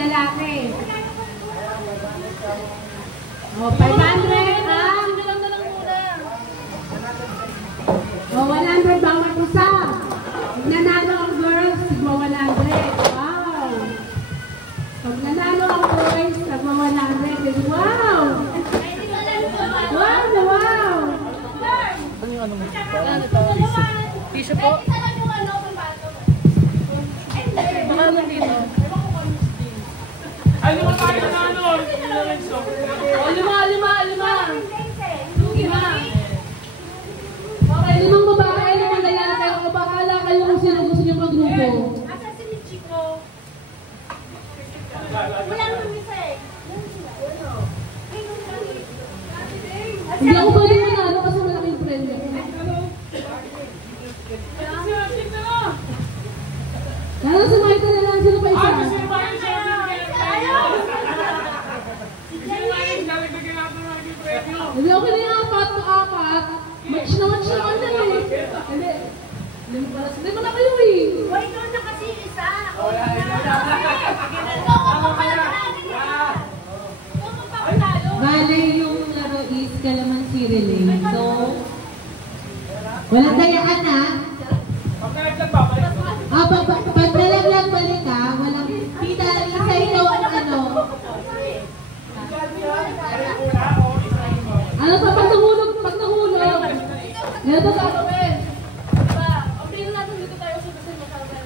lalaki. O, 500 ang... O, 100 bawat isa. Pag nanalo ang girls, sigma 100. Wow! Pag nanalo ang boys, sigma 100. Wow! Wow! Wow! Ano yung ano mo? Tisha po? Baka naman dito. Ay, lima tayo na ano? Lima. Okay, 5 babae, 5 lalaki. O bahala kayo kung sino gusto niyo mag-grupo. Asa si Michiko? Wala naman isa eh. Hindi ako pwede manalo kasi malaking friend. Lalo sa Marita na lang, sino pa isa? Hindi, okay na yung 4 to 4. Match na lang eh. Hindi mo na kayo eh. Wait, doon na kasi isa. Bale, yung laro is kalamansi relay. So, walang dayaan na. Pag nalaglag balik ka, walang pita, isa ikaw ang ano. Ano pa pag nahulog? Ganito gagawin. Diba? Okay na natin dito tayo sa kasi makakawin.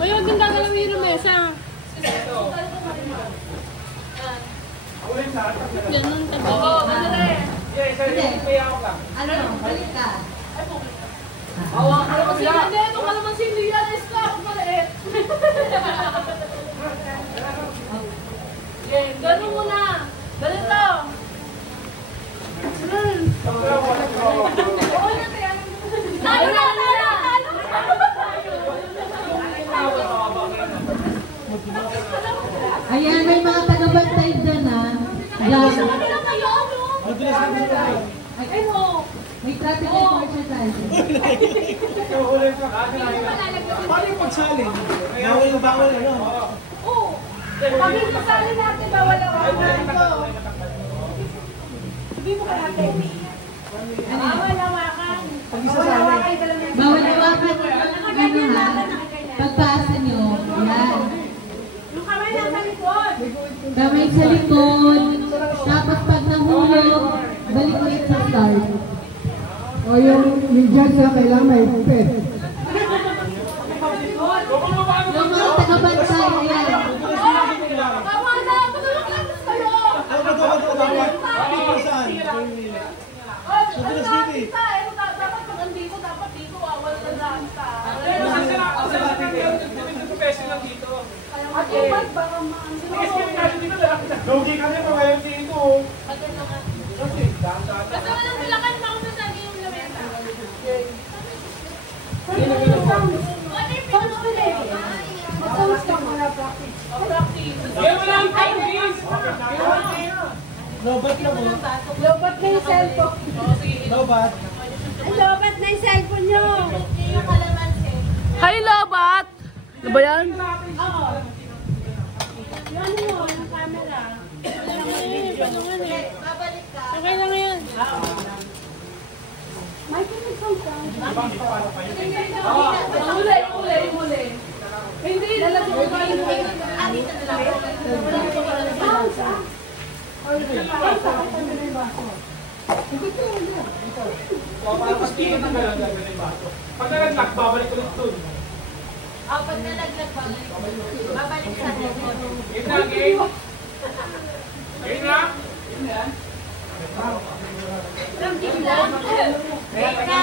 Ngayon, yung gagalawin yung mesa. Ganun tabi. Oo, ano rin? Ano lang, balik ka. Kalamansi hindi. Itong kalamansi hindi yan. Stop, maliit. Ganun muna. Ganito. Ayan, may mga taga-bantay dyan ha. Ay, may traffic enforcer tayo. Paano yung pagsalin? Bawal ano? Oo. Pag yung kasali natin, bawal ako. Hindi mo ka natin. Bawal hawakan. Pag isasalin. Bawal hawakan. Ano ha? Pagpasa nyo. Yan. Yung kamay nasa likod. Kamay sa likod. Tapos pag nahulog, balik ulit sa start. O yung judge na kailangan may pet. Yung mga taga-bantay, ayan. Tama na! Tulong lang kayo! Saan? Dapat pag andito, dapat dito. Wala na lang ka. Professional dito. At yung bag, baka Logi kami pa ngayon dito. Basta walang bilakan, baka masagi yung lamesa. Mag-sounds ka muna, practice. Kaya wala ang practice. Lobat na mo. Lobat na yung cellphone. Lobat. Lobat na yung cellphone nyo. Hi, Lobat! Ano ba yan? Oo. Yung ano mo, yung camera. Okay lang yan. Michael, mag-sounds ka. Huli. Hindi, lalagyan ko kayo. Dito na lang. Sounds, ah. Pag nalaglag, babalik ulit dun. Pag nalaglag, babalik sa cellphone. Game na, game. Game na. Game lang. Game na. Game ha?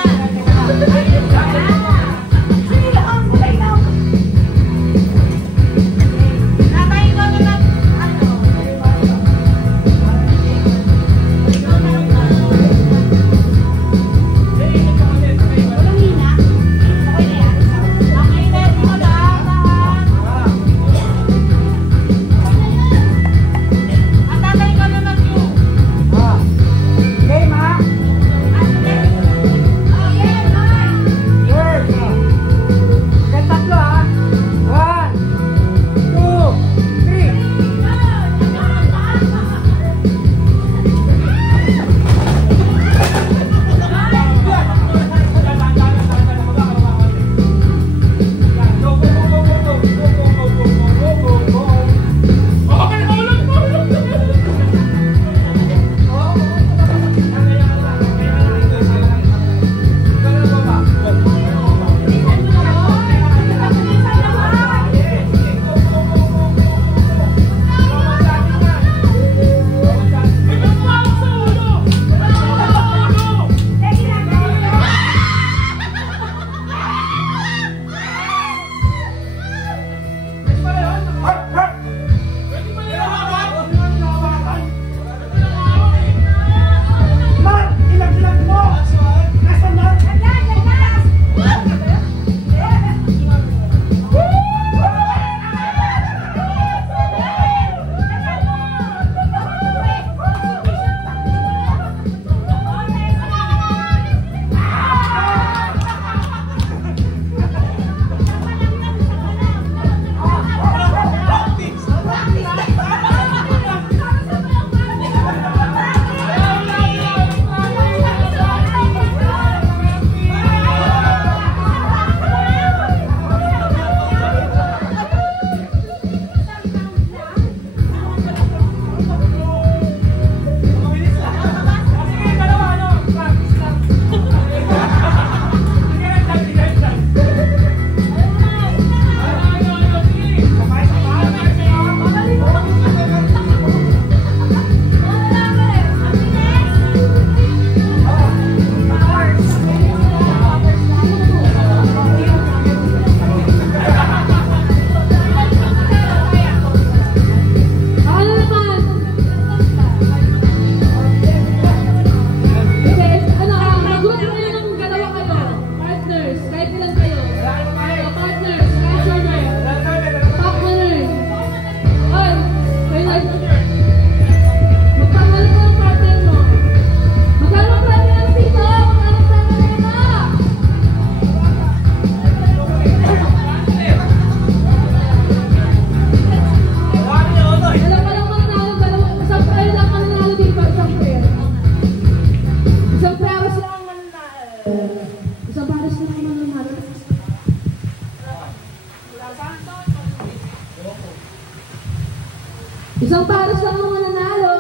Isang pares lang ang mananalo.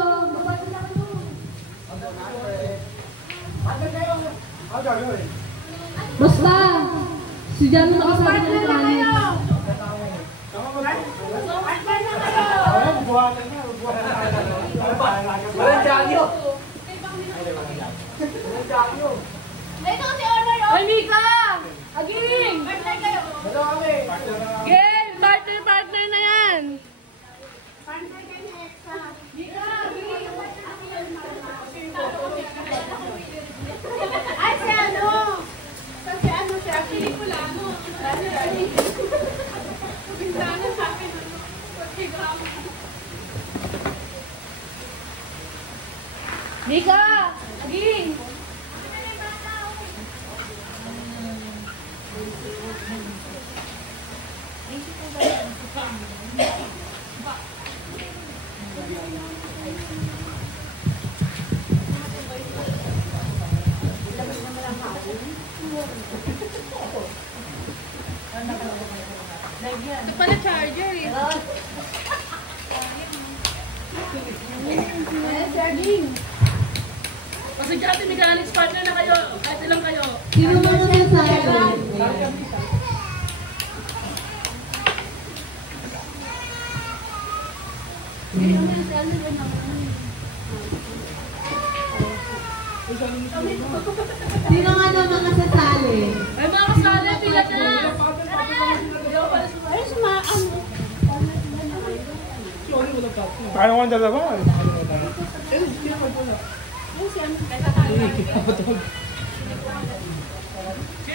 Basta, si Jan mo nakasabi ng kanin. Ay, Mika! Aging! Gail, partner na yan! Ay, si ano? Si ano, si Aki. Bintana sa akin. Mika! Aging! Ito pala charger eh. Kasi dyan ate mechanics partner na kayo. Kahit ilang kayo. Sino mo naman sa akin? Sino nga naman kasasali? Ay mga kasali, pila dyan! Ay, sumaan. Kaya ko ang dalawa.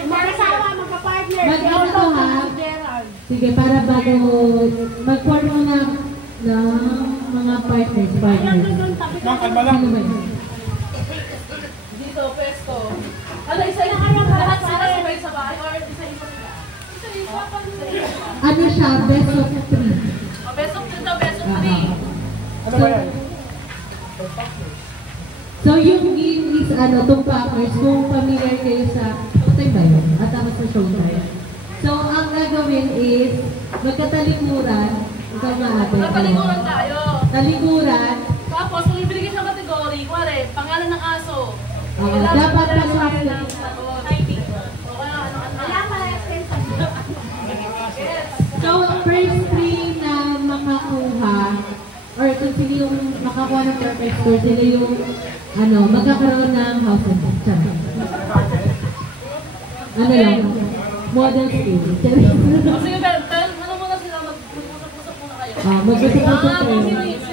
Magkasama, magka-partner. Mag-ano to ha? Sige, para bago mag-form mo na ng mga partners. Ma'am, kalma lang. Sino ba yun? Dito, pesto. Ano, isa-isa lahat sila sabay-sabay or isa-isa sila? Isa-isa pa Ano siya? Best of 3. O, best of 3 daw, best of 3. Ano ba yan? So yung game is ano, tumpakers, kung familiar kayo sa showtime ba yun? At tapos sa showtime. So ang gagawin is, magkatalikuran, ikaw nga ate. Napaliguran tayo. Talikuran, Tapos, kung ibigay siyang kategory, kuwari, pangalan ng aso. dapat pala paluwas ng sagot. O kaya, ano. Wala pala extension. So first 3 na makakuha, or kung sino yung makakuha ng perfect score, sila yung ano, magkakaroon ng house and chat. Ano lang, model skill. O sige, pero ano muna sila, mag-usap-usap muna kayo. Mag-usap-usap Ah, kayo. kung sino